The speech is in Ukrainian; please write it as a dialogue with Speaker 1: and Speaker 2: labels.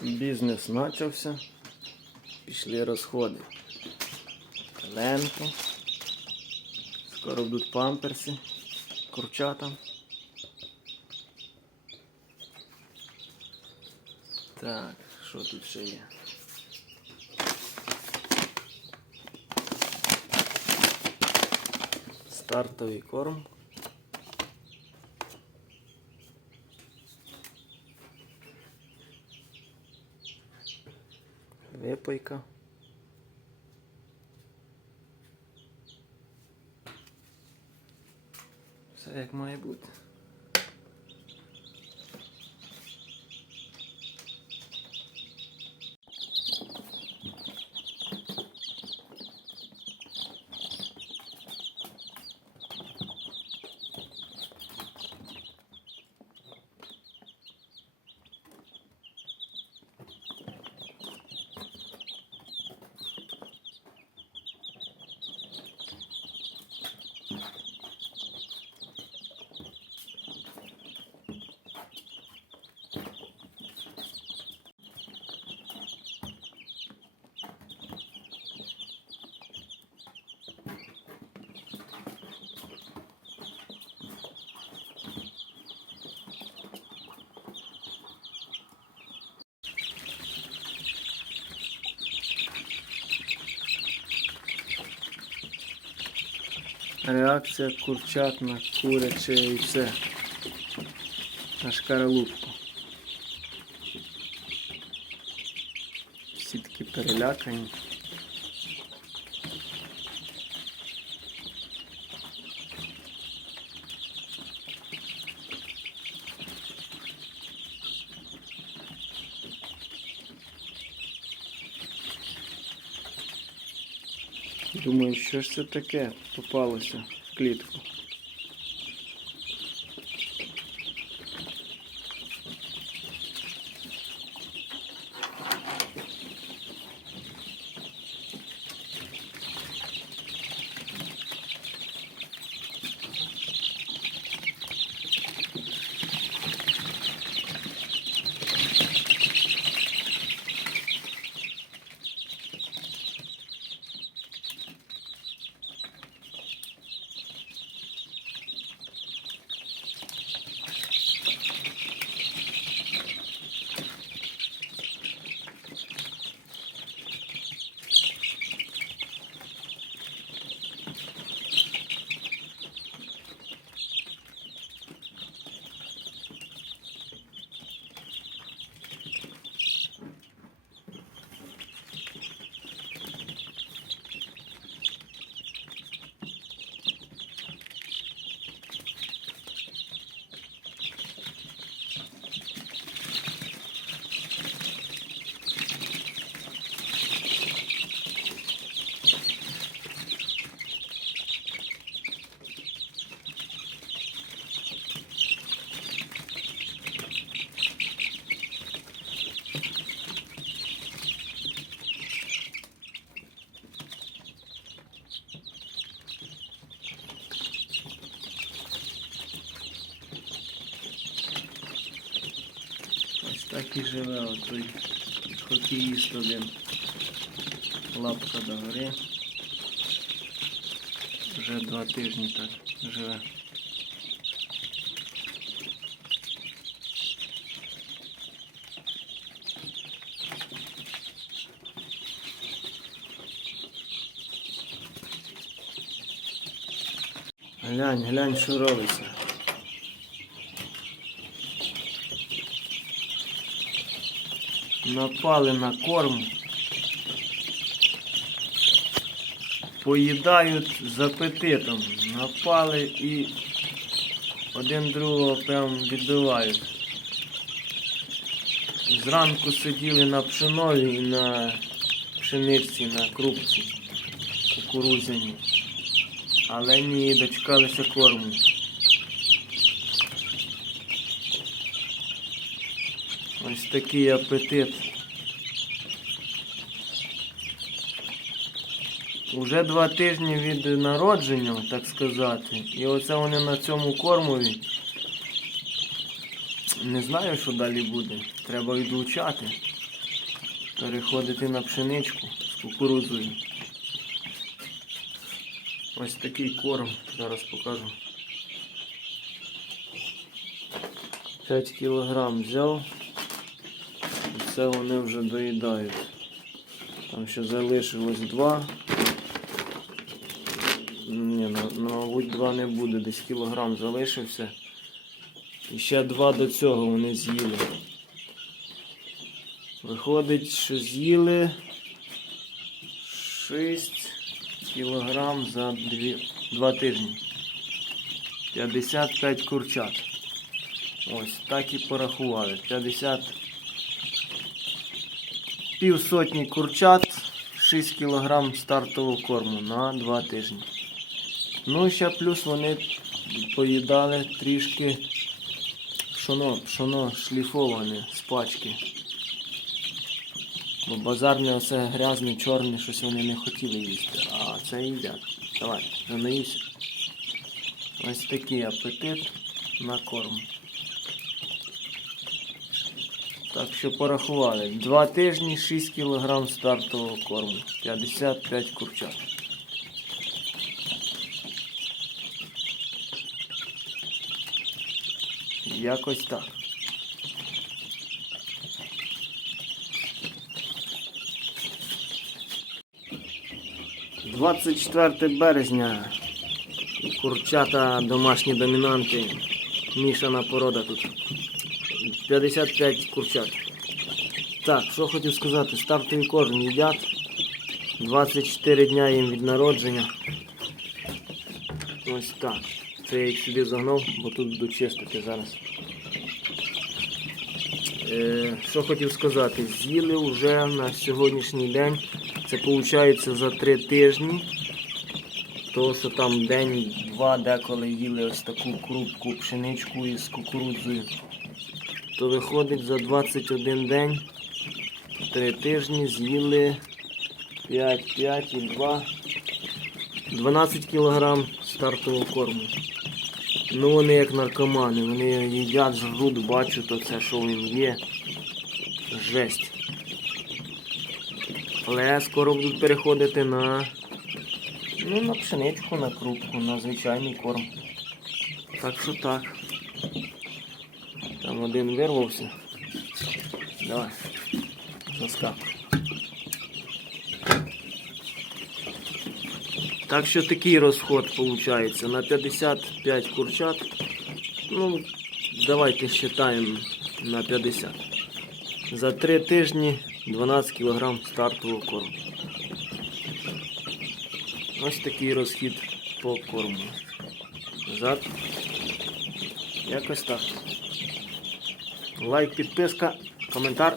Speaker 1: Бізнес почався. Пішли розходи. Ленко. Скоро будуть памперси. Курчатам. Так, що тут ще є? Стартовий корм. Випойка. Все як має бути. Реакція курчат на куряче яйце. На шкаралупку. Всі такі перелякані. Думаю, що ж це таке попалося в клітку. Ось так і живе отой хокеїст один. Лапка догори. Вже два тижні так живе. Глянь, глянь, що робиться. Напали на корм. Поїдають з апетитом. Напали і один другого прям відбивають. Зранку сиділи на пшенові і на пшениці, на крупці кукурузяні. Але ні, дочекалися корму. Ось такий апетит. Уже два тижні від народження, так сказати. І оце вони на цьому кормові. Не знаю, що далі буде. Треба відлучати. переходити на пшеничку з кукурудзою. Ось такий корм, зараз покажу. 5 кілограм взяв. Це вони вже доїдають. Там ще залишилось 2. Ні, на, мабуть, 2 не буде, десь кілограм залишився. І ще 2 до цього вони з'їли. Виходить, що з'їли 6 кілограм за 2 тижні. 55 курчат. Ось так і порахували. 50 півсотні курчат, 6 кілограм стартового корму на 2 тижні. Ну, ще плюс вони поїдали трішки пшоно, пшоно шліфоване з пачки. Бо базарне оце грязне, чорне, щось вони не хотіли їсти. А це їдять. Давай, вже наївся. Ось такий апетит на корм. Так що порахували. Два тижні 6 кг стартового корму. 55 курчат. Якось так. Двадцять 24 березня. Курчата домашні домінанти. Мішана порода тут. 55 курчат. Так, що хотів сказати, стартовий корм їдять. 24 дня їм від народження. Ось так. Це я їх сюди загнав, бо тут буду чистити зараз. Е, що хотів сказати, з'їли вже на сьогоднішній день. Це виходить за 3 тижні. То, що там день-два деколи їли ось таку крупку, пшеничку із кукурудзою то виходить за 21 день, 3 тижні з'їли 5, 5 і 2, 12 кг стартового корму. Ну вони як наркомани, вони їдять, жруть, бачу, то це що їм є. Жесть. Але скоро будуть переходити на, ну, на пшеничку, на крупку, на звичайний корм. Так що так. Там один вирвався. Давай. Заскакуй. Так що такий розход виходить. На 55 курчат. Ну, давайте считаємо на 50. За 3 тижні 12 кг стартового корму. Ось такий розхід по корму. Назад. Якось так. Лайк, підписка, коментар.